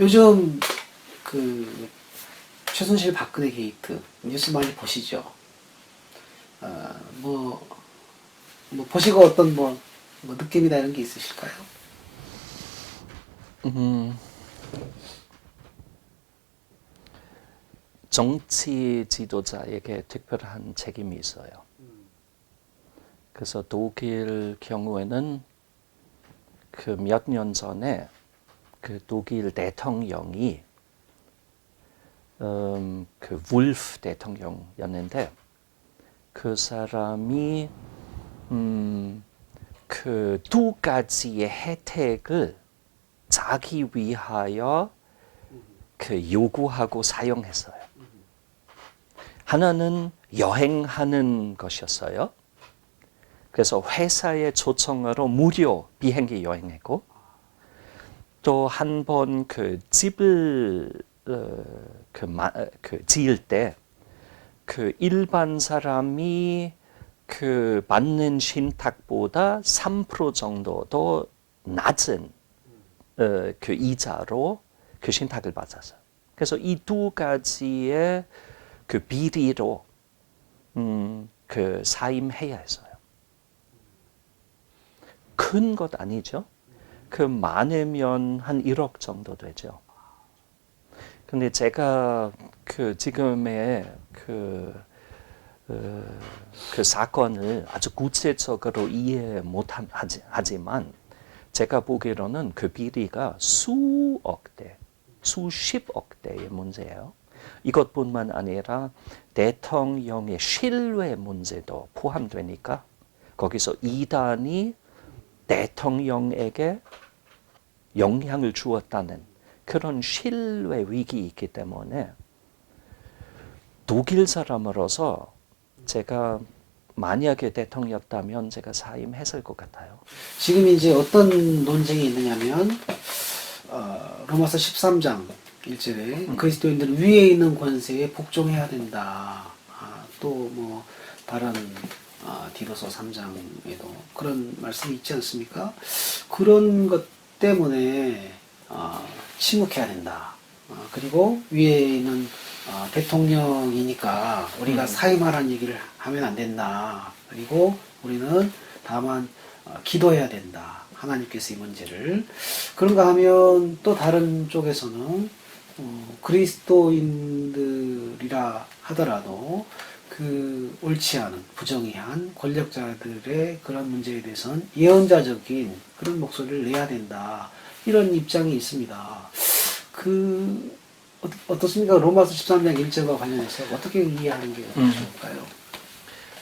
요즘 그 최순실 박근혜 게이트 뉴스 많이 보시죠? 뭐 보시고 어떤 뭐 느낌이나 이런 게 있으실까요? 정치 지도자에게 특별한 책임이 있어요. 그래서 독일 경우에는 그 몇 년 전에 그 독일 대통령이 그 울프 대통령이었는데 그 사람이 그 두 가지의 혜택을 자기 위하여 그 요구하고 사용했어요. 하나는 여행하는 것이었어요. 그래서 회사의 초청으로 무료 비행기 여행했고, 또 한 번 그 집을 지을 때 그 일반 사람이 그 받는 신탁보다 3% 정도 더 낮은 그 이자로 그 신탁을 받았어요. 그래서 이 두 가지의 그 비리로 그 사임해야 했어요. 큰 것 아니죠? 그 많으면 한 1억 정도 되죠. 근데 제가 그 지금의 그 사건을 아주 구체적으로 이해 하지만 제가 보기로는 그 비리가 수억 대, 수십억 대의 문제예요. 이것뿐만 아니라 대통령의 신뢰 문제도 포함되니까 거기서 이단이 대통령에게 영향을 주었다는 그런 신뢰 위기 있기 때문에 독일 사람으로서 제가 만약에 대통령이었다면 제가 사임했을 것 같아요. 지금 이제 어떤 논쟁이 있느냐면 로마서 13장 1절에 그리스도인들은 위에 있는 권세에 복종해야 된다. 또 뭐 다른 디도서 3장에도 그런 말씀이 있지 않습니까? 그런 것 때문에 침묵해야 된다. 그리고 위에 있는 대통령이니까 우리가 사임하라는 얘기를 하면 안 된다. 그리고 우리는 다만 기도해야 된다. 하나님께서 이 문제를. 그런가 하면 또 다른 쪽에서는 그리스도인들이라 하더라도 그 옳지 않은 부정의한 권력자들의 그런 문제에 대해서는 예언자적인 그런 목소리를 내야 된다. 이런 입장이 있습니다. 어떻습니까? 로마서 13장 1절과 관련해서 어떻게 이해하는 게 좋을까요?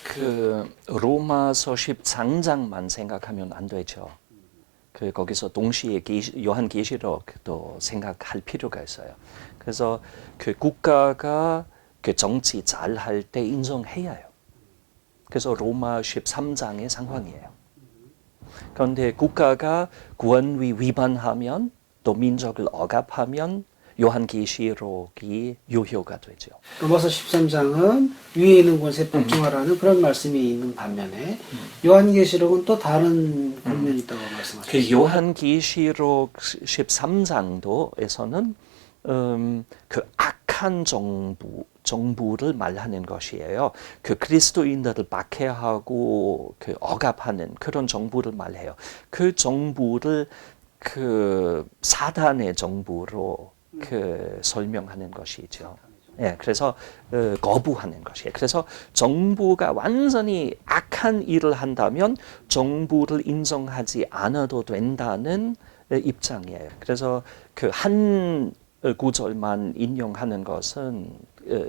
그 로마서 13장만 생각하면 안 되죠. 그 거기서 동시에 요한계시록도 생각할 필요가 있어요. 그래서 그 국가가 그 정치 잘 할 때 인정해야 해요. 그래서 로마 13장의 상황이에요. 그런데 국가가 구원위 위반하면 또 민족을 억압하면 요한계시록이 유효가 되죠. 로마서 13장은 위에 있는 권세에 복종하라는 그런 말씀이 있는 반면에 요한계시록은 또 다른 국면이 있다고 말씀하셨어요. 그 요한계시록 13장도에서는 그 악한 정부를 말하는 것이에요. 그 그리스도인들을 박해하고 그 억압하는 그런 정부를 말해요. 그 정부를 그 사단의 정부로 그 설명하는 것이죠. 예, 그래서 거부하는 것이에요. 그래서 정부가 완전히 악한 일을 한다면 정부를 인정하지 않아도 된다는 입장이에요. 그래서 그 한 구절만 인용하는 것은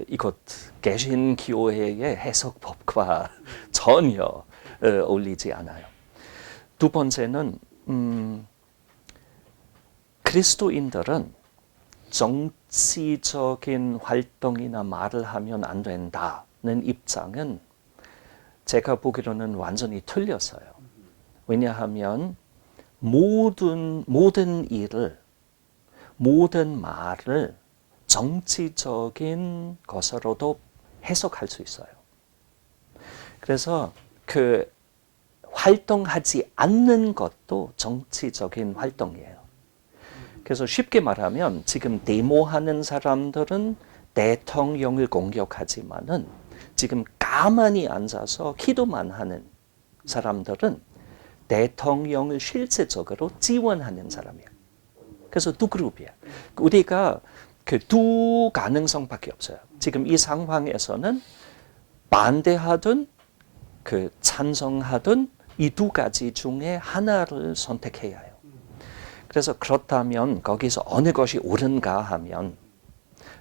이것 개신교회의 해석법과 전혀 어울리지 않아요. 두 번째는 그리스도인들은 정치적인 활동이나 말을 하면 안 된다는 입장은 제가 보기로는 완전히 틀렸어요. 왜냐하면 모든 일을, 모든 말을 정치적인 것으로도 해석할 수 있어요. 그래서 그 활동하지 않는 것도 정치적인 활동이에요. 그래서 쉽게 말하면 지금 데모하는 사람들은 대통령을 공격하지만은 지금 가만히 앉아서 기도만 하는 사람들은 대통령을 실제적으로 지원하는 사람이에요. 그래서 두 그룹이에요. 우리가 그 두 가능성밖에 없어요. 지금 이 상황에서는 반대하든 그 찬성하든 이 두 가지 중에 하나를 선택해야 해요. 그래서 그렇다면 거기서 어느 것이 옳은가 하면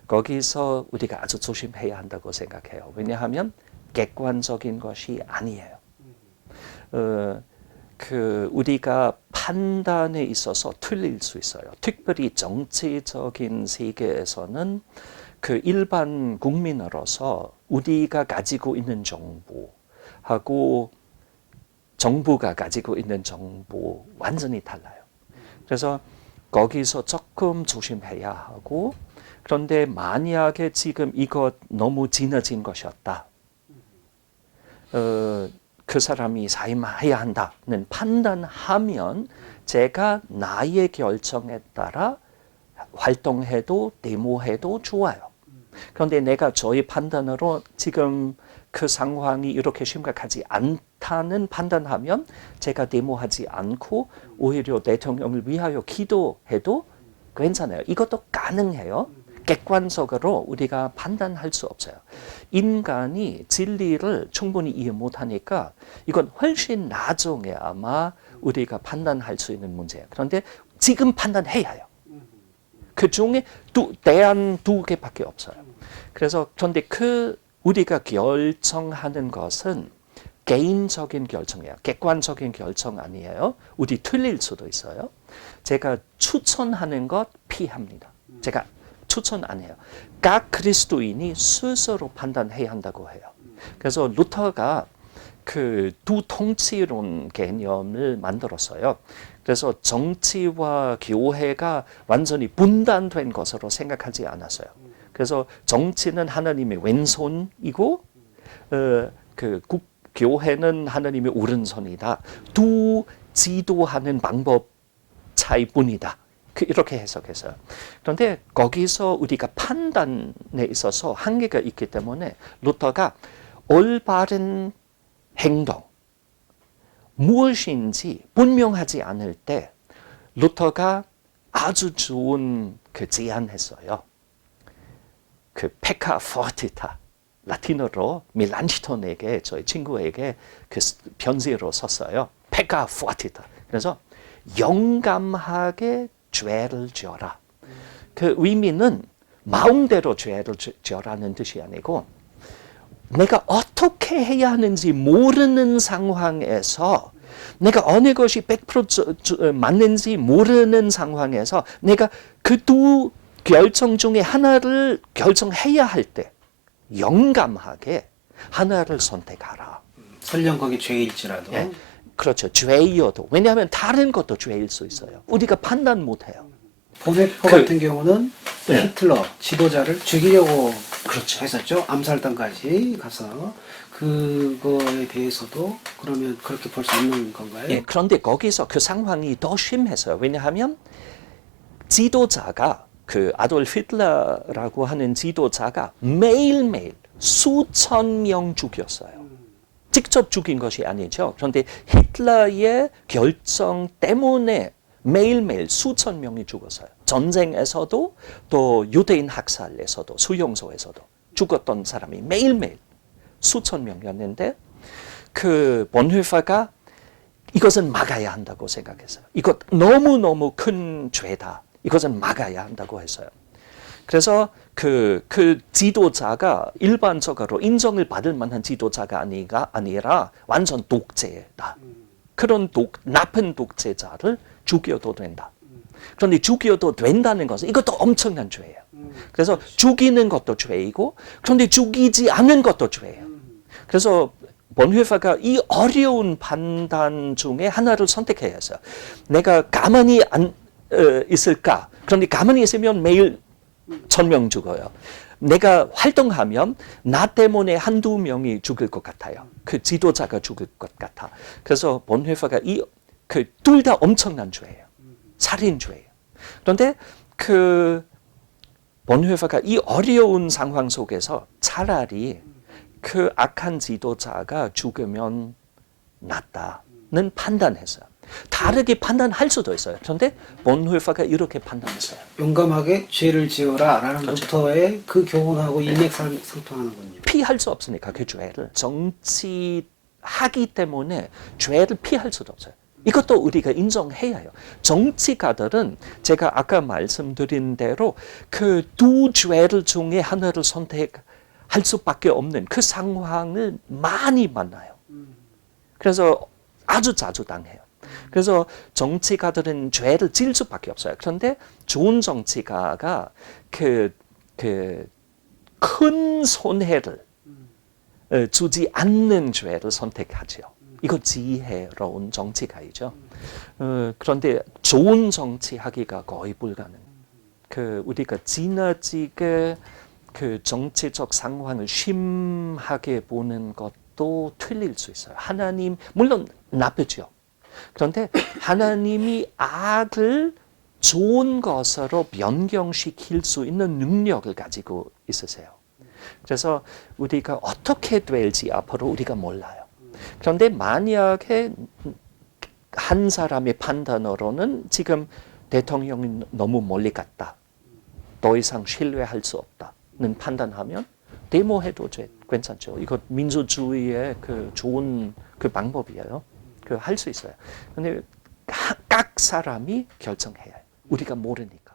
거기서 우리가 아주 조심해야 한다고 생각해요. 왜냐하면 객관적인 것이 아니에요. 우리가 판단에 있어서 틀릴 수 있어요. 특별히 정치적인 세계에서는 그 일반 국민으로서 우리가 가지고 있는 정보하고 정부가 가지고 있는 정보 완전히 달라요. 그래서 거기서 조금 조심해야 하고, 그런데 만약에 지금 이것 너무 지나친 것이었다. 그 사람이 사임해야 한다는 판단하면 제가 나의 결정에 따라 활동해도 데모해도 좋아요. 그런데 내가 저의 판단으로 지금 그 상황이 이렇게 심각하지 않다는 판단하면 제가 데모하지 않고 오히려 대통령을 위하여 기도해도 괜찮아요. 이것도 가능해요. 객관적으로 우리가 판단할 수 없어요. 인간이 진리를 충분히 이해 못하니까 이건 훨씬 나중에 아마 우리가 판단할 수 있는 문제예요. 그런데 지금 판단해야 해요. 그 중에 대안 두 개밖에 없어요. 그래서 그런데 우리가 결정하는 것은 개인적인 결정이에요. 객관적인 결정 아니에요. 우리 틀릴 수도 있어요. 제가 추천하는 것 피합니다. 제가 추천 안 해요. 각 그리스도인이 스스로 판단해야 한다고 해요. 그래서 루터가 그 두 통치론 개념을 만들었어요. 그래서 정치와 교회가 완전히 분단된 것으로 생각하지 않았어요. 그래서 정치는 하나님의 왼손이고 교회는 하나님의 오른손이다. 두 지도하는 방법 차이뿐이다. 이렇게 해석했어요. 그런데 거기서 우리가 판단에 있어서 한계가 있기 때문에 루터가 올바른 행동, 무엇인지 분명하지 않을 때 루터가 아주 좋은 그 제안했어요. 그 페카 포르티타, 라틴어로 밀란시톤에게, 저희 친구에게 그 편지로 썼어요. 페카 포르티타. 그래서 영감하게 죄를 지어라. 그 의미는 마음대로 죄를 지어라는 뜻이 아니고 내가 어떻게 해야 하는지 모르는 상황에서 내가 어느 것이 100% 맞는지 모르는 상황에서 내가 그 두 결정 중에 하나를 결정해야 할 때 영감하게 하나를 선택하라. 설령 거기 죄일지라도. 예? 그렇죠. 죄이어도. 왜냐하면 다른 것도 죄일 수 있어요. 우리가 판단 못해요. 보네포 같은 경우는 히틀러 지도자를 죽이려고 그렇죠. 했었죠. 암살당까지 가서 그거에 대해서도 그러면 그렇게 볼 수 있는 건가요? 예, 그런데 거기서 그 상황이 더 심했어요. 왜냐하면 지도자가 그 아돌프 히틀러라고 하는 지도자가 매일매일 수천 명 죽였어요. 직접 죽인 것이 아니죠. 그런데 히틀러의 결정 때문에 매일매일 수천 명이 죽었어요. 전쟁에서도 또 유대인 학살에서도 수용소에서도 죽었던 사람이 매일매일 수천 명이었는데 그 본헤퍼가 이것은 막아야 한다고 생각했어요. 이것 너무너무 큰 죄다. 이것은 막아야 한다고 했어요. 그래서 그 지도자가 일반적으로 인정을 받을 만한 지도자가 아니라 완전 독재다. 그런 나쁜 독재자를 죽여도 된다. 그런데 죽여도 된다는 것은 이것도 엄청난 죄예요. 그래서 죽이는 것도 죄이고 그런데 죽이지 않는 것도 죄예요. 그래서 본헤퍼가 이 어려운 판단 중에 하나를 선택해야 했어요. 내가 가만히 있을까? 그런데 가만히 있으면 매일 1000명 죽어요. 내가 활동하면 나 때문에 한두 명이 죽을 것 같아요. 그 지도자가 죽을 것 같아. 그래서 본헤퍼가 둘 다 엄청난 죄예요. 살인죄예요. 그런데 그 본회파가 이 어려운 상황 속에서 차라리 그 악한 지도자가 죽으면 낫다는 판단했어요. 다르게 판단할 수도 있어요. 그런데 본회파가 이렇게 판단했어요. 용감하게 죄를 지어라 라는 루터의 그 교훈하고 일맥상통하는군요. 피할 수 없으니까 그 죄를 정치하기 때문에 죄를 피할 수도 없어요. 이것도 우리가 인정해야 해요. 정치가들은 제가 아까 말씀드린 대로 그 두 죄를 중에 하나를 선택할 수밖에 없는 그 상황을 많이 만나요. 그래서 아주 자주 당해요. 그래서 정치가들은 죄를 지을 수밖에 없어요. 그런데 좋은 정치가가 큰 손해를 주지 않는 죄를 선택하죠. 이거 지혜로운 정치가이죠. 그런데 좋은 정치하기가 거의 불가능. 우리가 지나치게 그 정치적 상황을 심하게 보는 것도 틀릴 수 있어요. 하나님 물론 나쁘죠. 그런데 하나님이 악을 좋은 것으로 변경시킬 수 있는 능력을 가지고 있으세요. 그래서 우리가 어떻게 될지 앞으로 우리가 몰라요. 그런데 만약에 한 사람의 판단으로는 지금 대통령이 너무 멀리 갔다. 더 이상 신뢰할 수 없다는 판단하면 데모해도 괜찮죠. 이거 민주주의의 그 좋은 그 방법이에요. 할 수 있어요. 근데 각 사람이 결정해요. 우리가 모르니까.